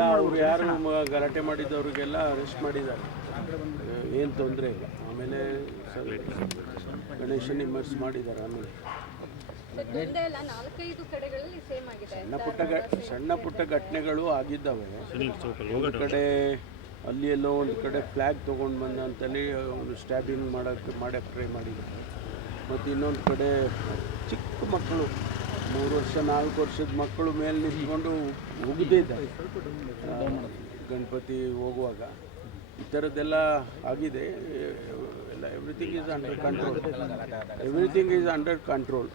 ಯಾರು ಗಲಾಟೆ ಮಾಡಿದ್ದವ್ರಿಗೆಲ್ಲ ಅರೆಸ್ಟ್ ಮಾಡಿದ್ದಾರೆ ಏನು ತೊಂದರೆ ಇಲ್ಲ ಆಮೇಲೆ ಸ- ಗಣೇಶನ್ ಇಮರ್ಸ್ ಮಾಡಿದ್ದಾರೆ ಆಮೇಲೆ ಸಣ್ಣ ಪುಟ್ಟ ಸಣ್ಣ ಪುಟ್ಟ ಘಟನೆಗಳು ಆಗಿದ್ದಾವೆ ಒಂದು ಕಡೆ ಅಲ್ಲಿ ಎಲ್ಲೋ ಒಂದು ಕಡೆ ಫ್ಲ್ಯಾಗ್ ತೊಗೊಂಡು ಬಂದ ಅಂತೇಳಿ ಒಂದು ಸ್ಟ್ಯಾಬಿಂಗ್ ಮಾಡೋಕ್ಕೆ ಮಾಡಕ್ಕೆ ಟ್ರೈ ಮಾಡಿದ್ದಾರೆ ಮತ್ತು ಇನ್ನೊಂದು ಕಡೆ ಚಿಕ್ಕ ಮಕ್ಕಳು ಮೂರು ವರ್ಷ ನಾಲ್ಕು ವರ್ಷದ ಮಕ್ಕಳು ಮೇಲೆ ನಿಂತ್ಕೊಂಡು ಇದೆ ಗಣಪತಿ ಹೋಗುವಾಗ ಈ ಥರದ್ದೆಲ್ಲ ಆಗಿದೆ ಎಲ್ಲ everything is under control everything is under control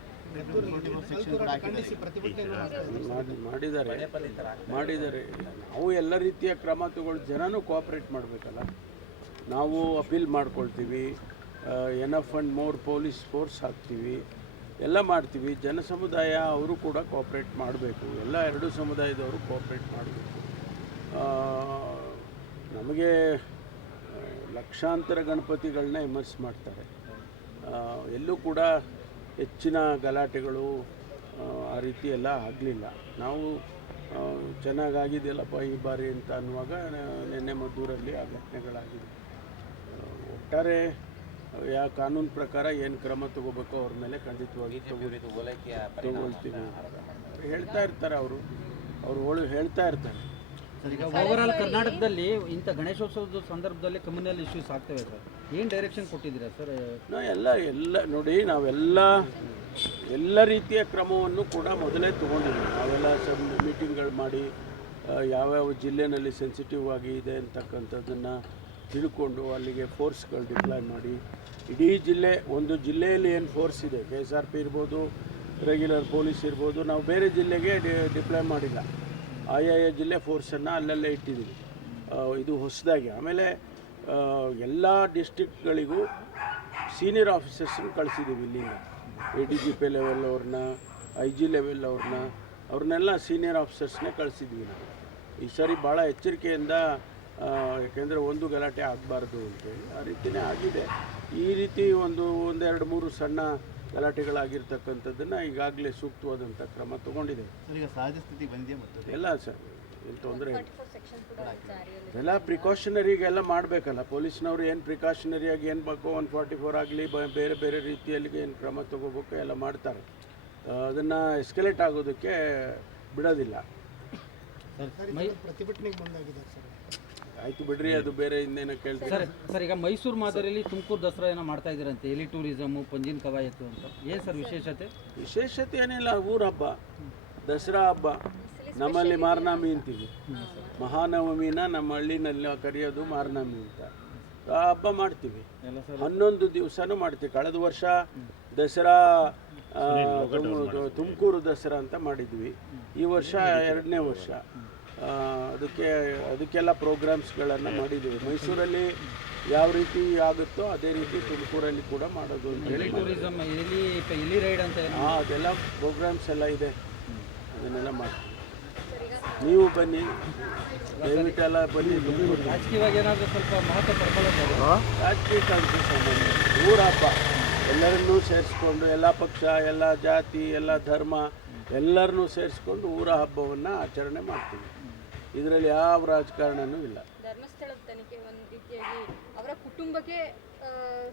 ಮಾಡಿದ್ದಾರೆ ಮಾಡಿದ್ದಾರೆ ನಾವು ಎಲ್ಲ ರೀತಿಯ ಕ್ರಮ ತಗೊಳ್ಳಿ ಜನನೂ ಕೋಆಪ್ರೇಟ್ ಮಾಡಬೇಕಲ್ಲ ನಾವು ಅಪೀಲ್ ಮಾಡ್ಕೊಳ್ತೀವಿ N F and more police force ಹಾಕ್ತೀವಿ ಎಲ್ಲ ಮಾಡ್ತೀವಿ ಜನ ಸಮುದಾಯ ಅವರು ಕೂಡ ಕೋಪ್ರೇಟ್ ಮಾಡಬೇಕು ಎಲ್ಲ ಎರಡು ಸಮುದಾಯದವರು ಕೋಪ್ರೇಟ್ ಮಾಡಬೇಕು ನಮಗೆ ಲಕ್ಷಾಂತರ ಗಣಪತಿಗಳನ್ನ ವಿಮರ್ಶೆ ಮಾಡ್ತಾರೆ ಎಲ್ಲೂ ಕೂಡ ಹೆಚ್ಚಿನ ಗಲಾಟೆಗಳು ಆ ರೀತಿ ಎಲ್ಲ ಆಗಲಿಲ್ಲ ನಾವು ಚೆನ್ನಾಗಾಗಿದೆಯಲ್ಲಪ್ಪ ಈ ಬಾರಿ ಅಂತ ಅನ್ನುವಾಗ ನಿನ್ನೆ ಮದ್ದೂರಲ್ಲಿ ಆ ಘಟನೆಗಳಾಗಿದೆ ಒಟ್ಟಾರೆ ಯಾವ ಕಾನೂನು ಪ್ರಕಾರ ಏನು ಕ್ರಮ ತಗೋಬೇಕು ಅವ್ರ ಮೇಲೆ ಖಂಡಿತವಾಗಿ ತಗೊಳ್ತೀವಿ ಹೇಳ್ತಾ ಇರ್ತಾರೆ ಅವರು ಅವರು ಒಳಗೆ ಹೇಳ್ತಾ ಇರ್ತಾರೆ ಈಗ ಕರ್ನಾಟಕದಲ್ಲಿ ಇಂಥ ಗಣೇಶೋತ್ಸವದ ಸಂದರ್ಭದಲ್ಲಿ ಕಮ್ಯುನಲ್ ಇಶ್ಯೂಸ್ ಆಗ್ತವೆ ಸರ್ ಏನು ಡೈರೆಕ್ಷನ್ ಕೊಟ್ಟಿದ್ದೀರಾ ಸರ್ ನಾವು ಎಲ್ಲ ಎಲ್ಲ ನೋಡಿ ನಾವೆಲ್ಲ ಎಲ್ಲ ರೀತಿಯ ಕ್ರಮವನ್ನು ಕೂಡ ಮೊದಲೇ ತೊಗೊಂಡಿದ್ದೀವಿ ನಾವೆಲ್ಲ ಸಮ್ ಮೀಟಿಂಗ್ಗಳು ಮಾಡಿ ಯಾವ್ಯಾವ ಜಿಲ್ಲೆನಲ್ಲಿ ಸೆನ್ಸಿಟಿವ್ ಆಗಿ ಇದೆ ಅಂತಕ್ಕಂಥದ್ದನ್ನು ತಿಳ್ಕೊಂಡು ಅಲ್ಲಿಗೆ ಫೋರ್ಸ್ಗಳು ಡಿಪ್ಲಾಯ್ ಮಾಡಿ ಇಡೀ ಜಿಲ್ಲೆ ಒಂದು ಜಿಲ್ಲೆಯಲ್ಲಿ ಏನು ಫೋರ್ಸ್ ಇದೆ ಕೆ ಎಸ್ ಆರ್ ಪಿ ಇರ್ಬೋದು ರೆಗ್ಯುಲರ್ ಪೊಲೀಸ್ ಇರ್ಬೋದು ನಾವು ಬೇರೆ ಜಿಲ್ಲೆಗೆ ಡಿ ಡಿಪ್ಲಾಯ್ ಮಾಡಿಲ್ಲ ಆಯಾಯ ಜಿಲ್ಲೆ ಫೋರ್ಸನ್ನು ಅಲ್ಲಲ್ಲೇ ಇಟ್ಟಿದ್ದೀವಿ ಇದು ಹೊಸದಾಗಿ ಆಮೇಲೆ ಎಲ್ಲ ಡಿಸ್ಟಿಕ್ಗಳಿಗೂ ಸೀನಿಯರ್ ಆಫೀಸರ್ಸ್ನ ಕಳಿಸಿದ್ದೀವಿ ಇಲ್ಲಿಂದ A D G P level ಅವ್ರನ್ನ ಐ ಜಿ ಲೆವೆಲ್ ಅವ್ರನ್ನ ಅವ್ರನ್ನೆಲ್ಲ ಸೀನಿಯರ್ ಆಫೀಸರ್ಸ್ನೇ ಕಳಿಸಿದ್ದೀವಿ ನಾವು ಈ ಸಾರಿ ಭಾಳ ಎಚ್ಚರಿಕೆಯಿಂದ ಯಾಕೆಂದರೆ ಒಂದು ಗಲಾಟೆ ಆಗಬಾರ್ದು ಅಂತೇಳಿ ಆ ರೀತಿಯೇ ಆಗಿದೆ ಈ ರೀತಿ ಒಂದು ಒಂದೆರಡು ಮೂರು ಸಣ್ಣ ಗಲಾಟೆಗಳಾಗಿರ್ತಕ್ಕಂಥದ್ದನ್ನು ಈಗಾಗಲೇ ಸೂಕ್ತವಾದಂಥ ಕ್ರಮ ತಗೊಂಡಿದೆ ಸ್ಥಿತಿ ಎಲ್ಲ ಸರ್ ಏನು ತೊಂದರೆ ಎಲ್ಲ ಪ್ರಿಕಾಷನರಿಗೆಲ್ಲ ಮಾಡಬೇಕಲ್ಲ ಪೊಲೀಸ್ನವರು ಏನು ಪ್ರಿಕಾಷನರಿಯಾಗಿ ಏನು ಬೇಕು ಒನ್ ಫಾರ್ಟಿ ಫೋರ್ ಆಗಲಿ ಬೇರೆ ಬೇರೆ ರೀತಿಯಲ್ಲಿ ಏನು ಕ್ರಮ ತಗೋಬೇಕು ಎಲ್ಲ ಮಾಡ್ತಾರೆ ಅದನ್ನು ಎಸ್ಕಲೇಟ್ ಆಗೋದಕ್ಕೆ ಬಿಡೋದಿಲ್ಲ ಪ್ರತಿಭಟನೆಗೆ ಬಂದಾಗಿದೆ ಸರ್ ಆಯ್ತು ಬಿಡ್ರಿ ಅದು ಬೇರೆ ಇನ್ನೇನು ಕೇಳ್ತಾರೆ ಸರ್ ಸರ್ ಈಗ ಮೈಸೂರು ಮಾದರಿಯಲ್ಲಿ ತುಮಕೂರು ದಸರಾ ಏನೋ ಮಾಡ್ತಾ ಇದ್ದೀರಂತೆ ಎಲ್ಲಿ ಟೂರಿಸಮು ಪಂಜಿನ ಕವಾಯತು ಅಂತ ಏನ್ ಸರ್ ವಿಶೇಷತೆ ವಿಶೇಷತೆ ಏನಿಲ್ಲ ಊರ ಹಬ್ಬ ದಸರಾ ಹಬ್ಬ ನಮ್ಮಲ್ಲಿ ಮಾರನಾಮಿ ಅಂತೀವಿ ಮಹಾನವಮಿನ ನಮ್ಮ ಹಳ್ಳಿನಲ್ಲಿ ಕರೆಯೋದು ಮಾರನಾಮಿ ಅಂತ ಆ ಹಬ್ಬ ಮಾಡ್ತೀವಿ ಹನ್ನೊಂದು ದಿವಸನೂ ಮಾಡ್ತೀವಿ ಕಳೆದ ವರ್ಷ ದಸರಾ ತುಮಕೂರು ದಸರಾ ಅಂತ ಮಾಡಿದ್ವಿ ಈ ವರ್ಷ ಎರಡನೇ ವರ್ಷ ಅದಕ್ಕೆ ಅದಕ್ಕೆಲ್ಲ ಪ್ರೋಗ್ರಾಮ್ಸ್ಗಳನ್ನು ಮಾಡಿದ್ದೀವಿ ಮೈಸೂರಲ್ಲಿ ಯಾವ ರೀತಿ ಆಗುತ್ತೋ ಅದೇ ರೀತಿ ತುಮಕೂರಲ್ಲಿ ಕೂಡ ಮಾಡೋದು ಅಂತ ಟೂರಿಸಮ್ ಎಲಿ ರೈಡ್ ಅಂತ ಹಾಂ ಅದೆಲ್ಲ ಪ್ರೋಗ್ರಾಮ್ಸ್ ಎಲ್ಲ ಇದೆ ಅದನ್ನೆಲ್ಲ ಮಾಡ್ತೀವಿ ನೀವು ಬನ್ನಿ ಎಲ್ಲ ಬನ್ನಿ ರಾಜಕೀಯವಾಗಿ ಏನಾದರೂ ಸ್ವಲ್ಪ ಮಹತ್ವ ಪಡ್ಕೊಳ್ಳೋದು ಊರ ಹಬ್ಬ ಎಲ್ಲರನ್ನೂ ಸೇರಿಸ್ಕೊಂಡು ಎಲ್ಲ ಪಕ್ಷ ಎಲ್ಲ ಜಾತಿ ಎಲ್ಲ ಧರ್ಮ ಎಲ್ಲರನ್ನೂ ಸೇರಿಸ್ಕೊಂಡು ಊರ ಹಬ್ಬವನ್ನು ಆಚರಣೆ ಮಾಡ್ತೀವಿ ಇದರಲ್ಲಿ ಯಾವ ರಾಜಕಾರಣನೂ ಇಲ್ಲ ಧರ್ಮಸ್ಥಳದ ತನಿಖೆ ಒಂದು ರೀತಿಯಾಗಿ ಅವರ ಕುಟುಂಬಕ್ಕೆ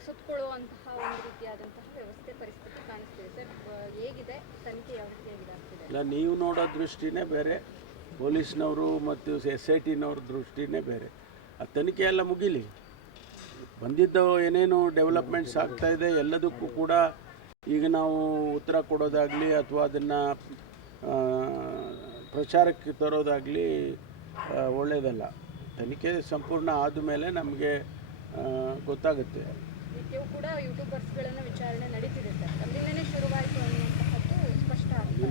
ಸುತ್ತಕೊಳ್ಳುವಂತಹ ಒಂದು ರೀತಿಯಾದಂತಹ ವ್ಯವಸ್ಥೆ ಪರಿಸ್ಥಿತಿ ಕಾಣಿಸ್ತಿದೆ ಸರ್ ಹೇಗಿದೆ ತನಿಖೆ ಯಾವ ರೀತಿಯಾಗಿದೆ ಇಲ್ಲ ನೀವು ನೋಡೋ ದೃಷ್ಟಿನೇ ಬೇರೆ ಪೊಲೀಸ್ನವರು ಮತ್ತು ಎಸ್ ಐ ಟಿನವ್ರ ದೃಷ್ಟಿನೇ ಬೇರೆ ಆ ತನಿಖೆ ಎಲ್ಲ ಮುಗಿಲಿ ಬಂದಿದ್ದ ಏನೇನು ಡೆವಲಪ್ಮೆಂಟ್ಸ್ ಇದೆ ಎಲ್ಲದಕ್ಕೂ ಕೂಡ ಈಗ ನಾವು ಉತ್ತರ ಕೊಡೋದಾಗಲಿ ಅಥವಾ ಅದನ್ನು ಪ್ರಚಾರಕ್ಕೆ ತರೋದಾಗಲಿ ಒಳ್ಳೆಯದಲ್ಲ ತನಿಖೆ ಸಂಪೂರ್ಣ ಆದ ಮೇಲೆ ನಮಗೆ ಗೊತ್ತಾಗುತ್ತೆ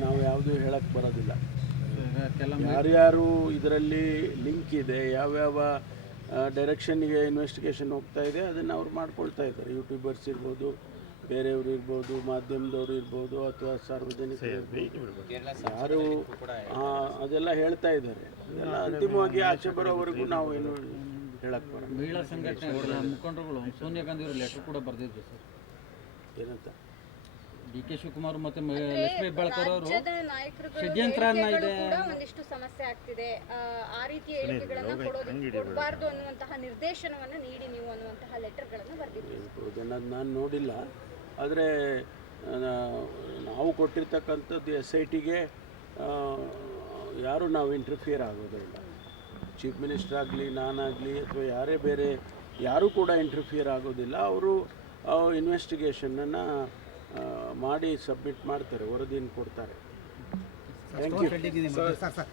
ನಾವು ಯಾವುದೂ ಹೇಳಕ್ಕೆ ಬರೋದಿಲ್ಲ ಯಾರ್ಯಾರು ಇದರಲ್ಲಿ ಲಿಂಕ್ ಇದೆ ಯಾವ್ಯಾವ ಡೈರೆಕ್ಷನ್ಗೆ ಇನ್ವೆಸ್ಟಿಗೇಷನ್ ಹೋಗ್ತಾ ಇದೆ ಅದನ್ನು ಅವ್ರು ಮಾಡ್ಕೊಳ್ತಾ ಇದ್ದಾರೆ ಯೂಟ್ಯೂಬರ್ಸ್ ಇರ್ಬೋದು ಬೇರೆಯವರು ಇರ್ಬೋದು ಮಾಧ್ಯಮದವರು ಇರ್ಬೋದು ಅಥವಾ ಸಾರ್ವಜನಿಕರು ಯಾರು ಅದೆಲ್ಲ ಹೇಳ್ತಾ ಇದ್ದಾರೆ ಅದೆಲ್ಲ ಅಂತಿಮವಾಗಿ ಆಚೆ ಬರೋವರೆಗೂ ನಾವು ಏನು ಹೇಳಕ್ಕೆ ಬರೋದು ಮಹಿಳಾ ಮುಖಂಡರು ಮುಖಂಡರುಗಳು ಸೋನಿಯಾ ಗಾಂಧಿ ಅವರು ಲೆಟರ್ ಕೂಡ ಬರ್ದಿದ್ರು ಸರ್ ಏನಂತ ಡಿ ಕೆ ಶಿವಕುಮಾರ್ ಮತ್ತೆ ಲಕ್ಷ್ಮೀ ಹೆಬ್ಬಾಳ್ಕರ್ ಅವರು ಷಡ್ಯಂತ್ರ ಒಂದಿಷ್ಟು ಸಮಸ್ಯೆ ಆಗ್ತಿದೆ ಆ ರೀತಿ ಹೇಳಿಕೆಗಳನ್ನ ಕೊಡಬಾರ್ದು ಅನ್ನುವಂತಹ ನಿರ್ದೇಶನವನ್ನು ನೀಡಿ ನೀವು ಅನ್ನುವಂತಹ ಲೆಟರ್ಗಳನ್ನು ಬರೆದಿದ್ದೀರಿ ನಾನು ನೋಡಿಲ್ಲ ಆದರೆ ನಾವು ಕೊಟ್ಟಿರ್ತಕ್ಕಂಥದ್ದು ಎಸ್ ಐ ಟಿಗೆ ಯಾರೂ ನಾವು ಇಂಟರ್ಫಿಯರ್ ಆಗೋದಿಲ್ಲ ಚೀಫ್ ಮಿನಿಸ್ಟರ್ ಆಗಲಿ ನಾನಾಗಲಿ ಅಥವಾ ಯಾರೇ ಬೇರೆ ಯಾರೂ ಕೂಡ ಇಂಟ್ರಫಿಯರ್ ಆಗೋದಿಲ್ಲ ಅವರು ಇನ್ವೆಸ್ಟಿಗೇಷನನ್ನು ಮಾಡಿ ಸಬ್ಮಿಟ್ ಮಾಡ್ತಾರೆ ವರದಿಯನ್ನು ಕೊಡ್ತಾರೆ ಥ್ಯಾಂಕ್ ಯು